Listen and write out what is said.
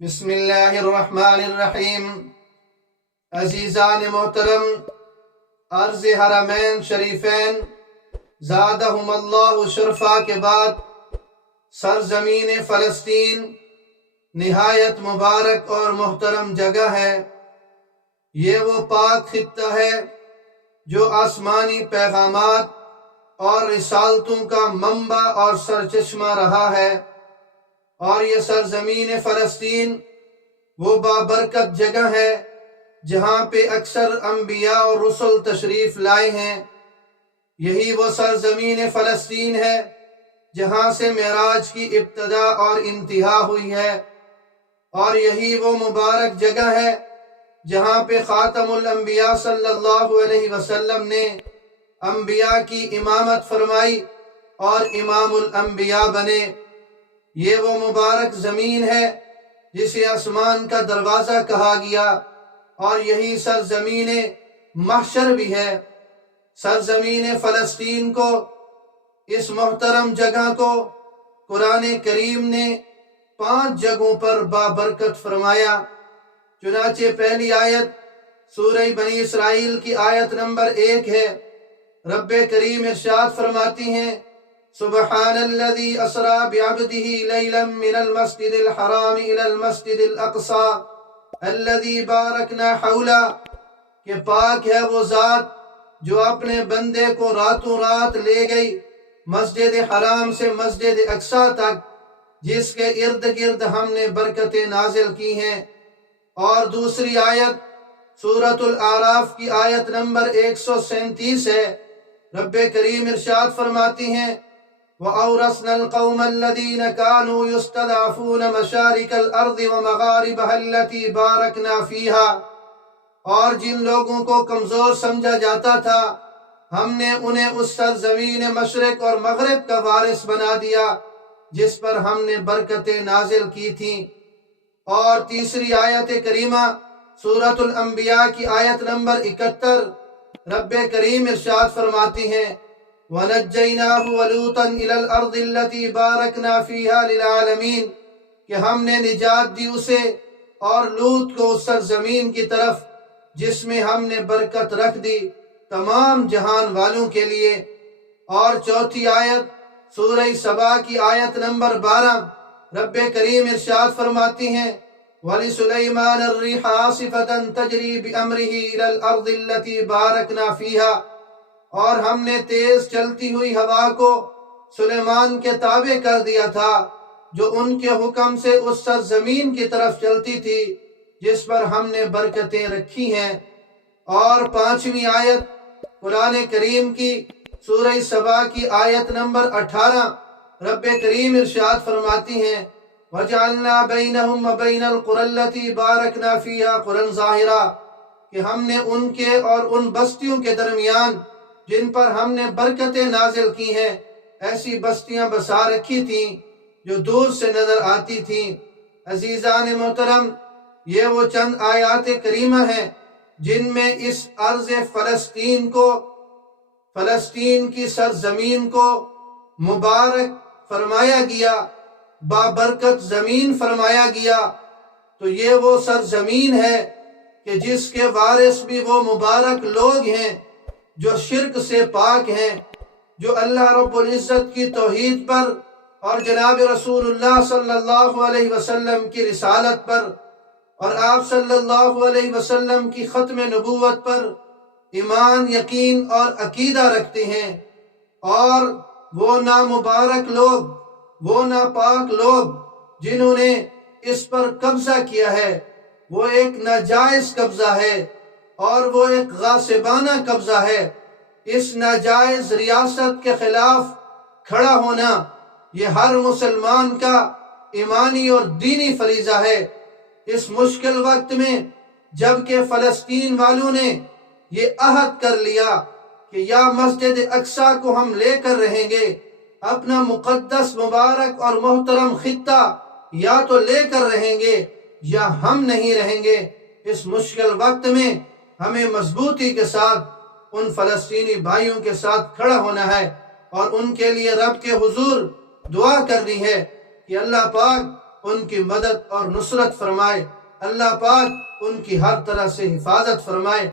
بسم اللہ الرحمن الرحیم۔ عزیزان محترم، عرض حرمین شریفین زادہم اللہ شرفا کے بعد سرزمین فلسطین نہایت مبارک اور محترم جگہ ہے۔ یہ وہ پاک خطہ ہے جو آسمانی پیغامات اور رسالتوں کا منبع اور سرچشمہ رہا ہے، اور یہ سرزمین فلسطین وہ بابرکت جگہ ہے جہاں پہ اکثر انبیاء اور رسل تشریف لائے ہیں۔ یہی وہ سرزمین فلسطین ہے جہاں سے معراج کی ابتدا اور انتہا ہوئی ہے، اور یہی وہ مبارک جگہ ہے جہاں پہ خاتم الانبیاء صلی اللہ علیہ وسلم نے انبیاء کی امامت فرمائی اور امام الانبیاء بنے۔ یہ وہ مبارک زمین ہے جسے آسمان کا دروازہ کہا گیا، اور یہی سرزمین محشر بھی ہے۔ سرزمین فلسطین کو، اس محترم جگہ کو قرآن کریم نے 5 جگہوں پر بابرکت فرمایا۔ چنانچہ پہلی آیت سورہ بنی اسرائیل کی آیت نمبر 1 ہے۔ رب کریم ارشاد فرماتی ہیں، سبحان الذي اسرا بعبده ليلا من المسجد الحرام الى المسجد الاقصى الذي باركنا حوله، کہ پاک ہے وہ ذات جو اپنے بندے کو راتوں رات لے گئی مسجد حرام سے مسجد اقصی تک، جس کے ارد گرد ہم نے برکتیں نازل کی ہیں۔ اور دوسری آیت سورۃ الاعراف کی آیت نمبر 137 ہے۔ رب کریم ارشاد فرماتی ہیں، وَأَوْرَثْنَا الْقَوْمَ الَّذِينَ كَانُوا يُسْتَضْعَفُونَ مَشَارِقَ الْأَرْضِ وَمَغَارِبَهَا الَّتِي بَارَكْنَا فِيهَا، اور جن لوگوں کو کمزور سمجھا جاتا تھا ہم نے انہیں اس سرزمین مشرق اور مغرب کا وارث بنا دیا جس پر ہم نے برکتیں نازل کی تھیں۔ اور تیسری آیت کریمہ سورۃ الانبیاء کی آیت نمبر 71، رب کریم ارشاد فرماتی ہیں، وَنَجَّيْنَاهُ وَلُوطًا إِلَى الْأَرْضِ الَّتِي بَارَكْنَا فِيهَا لِلْعَالَمِينَ، کہ ہم نے نجات دی اسے اور لوط کو اس سرزمین کی طرف جس میں ہم نے برکت رکھ دی تمام جہان والوں کے لیے۔ اور چوتھی آیت سورہ سبا کی آیت نمبر 12، رب کریم ارشاد فرماتی ہیں، وَلِسُلَيْمَانَ الرِّيحَ عَاصِفَةً تَجْرِي بِأَمْرِهِ إِلَى الْأَرْضِ الَّتِي بَارَكْنَا فِيهَا، اور ہم نے تیز چلتی ہوئی ہوا کو سلیمان کے تابع کر دیا تھا جو ان کے حکم سے اس سرزمین کی طرف چلتی تھی جس پر ہم نے برکتیں رکھی ہیں۔ اور 5ویں آیت قرآن کریم کی سورہ سبا کی آیت نمبر 18، رب کریم ارشاد فرماتی ہیں، وَجَعَلْنَا بَيْنَهُمْ وَبَيْنَ الْقُرَى الَّتِي بَارَكْنَا فِيهَا قُرًى ظَاهِرًا، کہ ہم نے ان کے اور ان بستیوں کے درمیان جن پر ہم نے برکتیں نازل کی ہیں ایسی بستیاں بسا رکھی تھیں جو دور سے نظر آتی تھیں۔ عزیزان محترم، یہ وہ چند آیات کریمہ ہیں جن میں اس ارض فلسطین کو، فلسطین کی سرزمین کو مبارک فرمایا گیا، بابرکت زمین فرمایا گیا۔ تو یہ وہ سرزمین ہے کہ جس کے وارث بھی وہ مبارک لوگ ہیں جو شرک سے پاک ہیں، جو اللہ رب العزت کی توحید پر اور جناب رسول اللہ صلی اللہ علیہ وسلم کی رسالت پر اور آپ صلی اللہ علیہ وسلم کی ختم نبوت پر ایمان، یقین اور عقیدہ رکھتے ہیں۔ اور وہ نامبارک لوگ، وہ ناپاک لوگ جنہوں نے اس پر قبضہ کیا ہے، وہ ایک ناجائز قبضہ ہے اور وہ ایک غاصبانہ قبضہ ہے۔ اس ناجائز ریاست کے خلاف کھڑا ہونا یہ ہر مسلمان کا ایمانی اور دینی فریضہ ہے۔ اس مشکل وقت میں جب کہ فلسطین والوں نے یہ عہد کر لیا کہ یا مسجد اقصی کو ہم لے کر رہیں گے، اپنا مقدس مبارک اور محترم خطہ یا تو لے کر رہیں گے یا ہم نہیں رہیں گے، اس مشکل وقت میں ہمیں مضبوطی کے ساتھ ان فلسطینی بھائیوں کے ساتھ کھڑا ہونا ہے اور ان کے لیے رب کے حضور دعا کرنی ہے کہ اللہ پاک ان کی مدد اور نصرت فرمائے، اللہ پاک ان کی ہر طرح سے حفاظت فرمائے۔